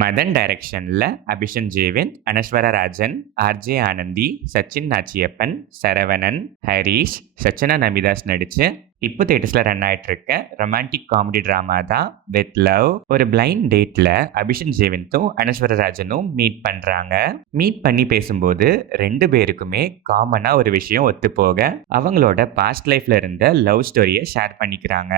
மதன் டைரக்ஷன்ல அபிஷன் ஜெயவந்த், அனஸ்வரா ராஜன், ஆர்ஜே ஆனந்தி, சச்சின் நாச்சியப்பன், சரவணன், ஹரிஷ், சச்சனா நமிதாஸ் நடிச்சு இப்போ தேட்டர்ஸ்ல ரன் ஆயிட்டு இருக்க ரொமான்டிக் காமெடி டிராமா தான் வித் லவ். ஒரு பிளைண்ட் டேட்ல அபிஷன் ஜெயவந்தும் அனஸ்வர ராஜனும் மீட் பண்றாங்க. மீட் பண்ணி பேசும்போது ரெண்டு பேருக்குமே காமனா ஒரு விஷயம் ஒத்து போக அவங்களோட பாஸ்ட் லைஃப்ல இருந்த லவ் ஸ்டோரியை ஷேர் பண்ணிக்கிறாங்க.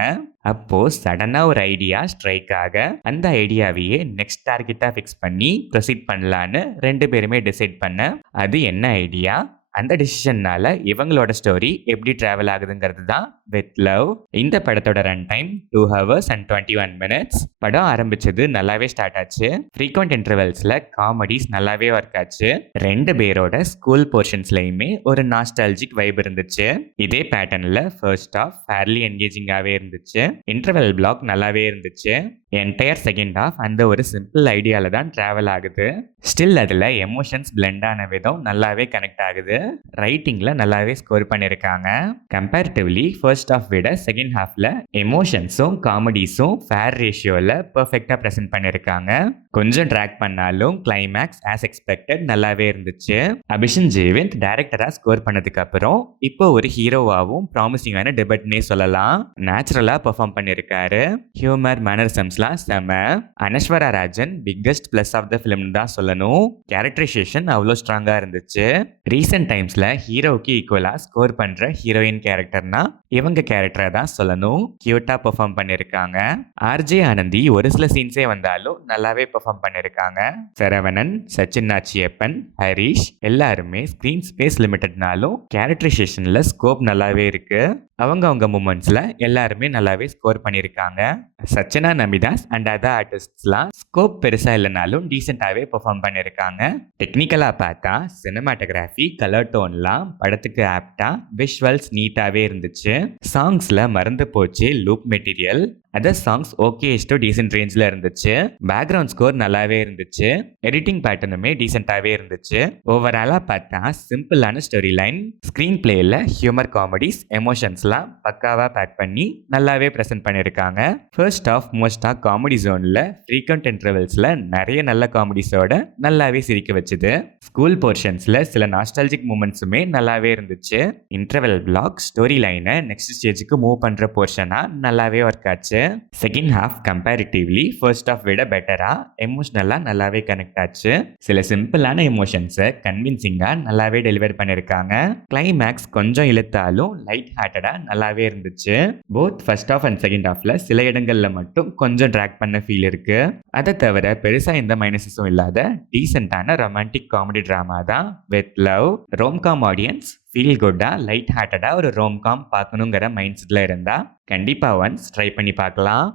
அப்போ சடனா ஒரு ஐடியா ஸ்ட்ரைக் ஆக அந்த ஐடியாவையே நெக்ஸ்ட் டார்கெட்டா ஃபிக்ஸ் பண்ணி ப்ரொசீட் பண்ணலான்னு ரெண்டு பேருமே டிசைட் பண்ண அது என்ன ஐடியா, அந்த டிசிஷன்னால இவங்களோட ஸ்டோரி எப்படி டிராவல் ஆகுதுங்கிறது தான் வித் லவ். இந்த படத்தோட run time 2 hours and 21 minutes. படம் ஆரம்பிச்சது நல்லாவே ஸ்டார்ட் ஆச்சு. ஃப்ரீக்வெண்ட் இன்டர்வல்ஸ்ல காமெடிஸ் நல்லாவே ஒர்க் ஆச்சு. ரெண்டு பேரோட ஸ்கூல் போர்ஷன்ஸ்லயுமே ஒரு நாஸ்டாலஜிக் வைப் இருந்துச்சு. இதே பேட்டர்ன்ல ஃபர்ஸ்ட் ஆஃப் ஃபேர்லி என்கேஜிங்காவே இருந்துச்சு. இன்டர்வல் பிளாக் நல்லாவே இருந்துச்சு. என்டையர் செகண்ட் ஆஃப் அந்த ஒரு சிம்பிள் ஐடியால தான் டிராவல் ஆகுது. ஸ்டில் அதில் எமோஷன்ஸ் பிளெண்ட் ஆன விதம் நல்லாவே கனெக்ட் ஆகுது. ரைட்டிங்ல நல்லாவே ஸ்கோர் பண்ணியிருக்காங்க. கம்பேரிட்டிவ்லி ஃபர்ஸ்ட் ஆஃப் விட செகண்ட் ஹாஃப்ல எமோஷன்ஸும் காமெடிஸும் ஃபேர் ரேஷியோல பெர்ஃபெக்டா ப்ரெசென்ட் பண்ணியிருக்காங்க. கொஞ்சம் ட்ராக் பண்ணாலும் கிளைமேக்ஸ் ஆஸ் எக்ஸ்பெக்டட் நல்லாவே இருந்துச்சு. அபிஷன் ஜெயவந்த் டைரக்டரா ஸ்கோர் பண்ணதுக்கு அப்புறம் இப்போ ஒரு ஹீரோவாகவும் ப்ராமிசிங்கான டெபட்னே சொல்லலாம். நேச்சுரலா பெர்ஃபார்ம் பண்ணியிருக்காரு. ஹியூமர் மேனரிசம்ஸ்லாம் செம. Anaswara Rajan biggest plus of the film தான் சொல்லணும். கேரக்டரைசேஷன் அவ்வளோ ஸ்ட்ராங்கா இருந்துச்சு. ரீசெண்ட் டைம்ஸ்ல ஹீரோவுக்கு ஈக்குவலா ஸ்கோர் பண்ற ஹீரோயின் கேரக்டர்னா இவங்க கேரக்டரை தான் சொல்லணும். கியூட்டா பெர்ஃபார்ம் பண்ணியிருக்காங்க. ஆர்ஜே ஆனந்தி ஒரு சில சீன்ஸே வந்தாலும் நல்லாவே பெர்ஃபார்ம் பண்ணியிருக்காங்க. சரவணன், சச்சின் நாச்சியப்பன், ஹரிஷ் எல்லாருமே ஸ்கிரீன் ஸ்பேஸ் லிமிட்டட்னாலும் கேரக்டரைசேஷன்ல ஸ்கோப் நல்லாவே இருக்கு. அவங்க மூமெண்ட்ஸ்ல எல்லாருமே நல்லாவே ஸ்கோர் பண்ணியிருக்காங்க. சச்சனா நமிதாஸ் அண்ட் அதர் ஆர்டிஸ்ட்ஸ்லாம் ஸ்கோப் பெருசா இல்லைனாலும் டீசெண்டாவே பெர்ஃபார்ம் பண்ணியிருக்காங்க. டெக்னிக்கலா பார்த்தா சினிமாட்டோகிராஃபி, கலர் டோன்லாம் படத்துக்கு ஆப்டா, விஷுவல்ஸ் நீட்டாவே இருந்துச்சு. சாங்ஸ்ல மறந்து போச்சு loop material. Other songs okay to decent ரேஞ்சில் இருந்துச்சு. பேக்ரவுண்ட் ஸ்கோர் நல்லாவே இருந்துச்சு. எடிட்டிங் பேட்டர்னுமே டீசெண்டாவே இருந்துச்சு. ஓவராலா பார்த்தா சிம்பிளான ஸ்டோரி லைன், ஸ்கிரீன் பிளேல ஹியூமர் காமெடிஸ், எமோஷன்ஸ்லாம் பக்காவா பேக் பண்ணி நல்லாவே ப்ரெசென்ட் பண்ணியிருக்காங்க. ஃபர்ஸ்ட் ஆஃப் மோஸ்டா காமெடி ஜோன்ல ஃப்ரீக்வெண்ட் இன்டர்வல்ஸ்ல நிறைய நல்ல காமெடிஸோட நல்லாவே சிரிக்க வச்சுது. ஸ்கூல் போர்ஷன்ஸ்ல சில நாஸ்டாலஜிக் மூமெண்ட்ஸுமே நல்லாவே இருந்துச்சு. இன்டர்வல் பிளாக் ஸ்டோரி லைனை நெக்ஸ்ட் ஸ்டேஜுக்கு மூவ் பண்ற போர்ஷனா நல்லாவே ஒர்க் ஆச்சு. Second half comparatively first half விட பெட்டரா எமோஷனலா நல்லாவே கனெக்ட் ஆச்சு. சில சிம்பிளான எமோஷன்ஸை கன்வின்சிங்கா நல்லாவே டெலிவர் பண்ணியிருக்காங்க. கிளைமேக்ஸ் கொஞ்சம் இழுத்தாலும் லைட் ஹார்ட்டடா நல்லாவே இருந்துச்சு. Both first half and second ஹாஃப்ல சில இடங்கள்ல மட்டும் கொஞ்சம் ட்ராக் பண்ண ஃபீல் இருக்கு. அதை தவிர பெருசா எந்த மைனஸஸும் இல்லாத டீசென்டான ரொமான்டிக் காமெடி டிராமா தான் with love. Romcom audience feel குட்டா, லைட் ஹார்ட்டடா ஒரு ரோம்காம் பார்க்கணுங்கிற மைண்ட் செட்ல இருந்தா கண்டிப்பா ஒன்ஸ் ட்ரை பண்ணி பார்க்கலாம்.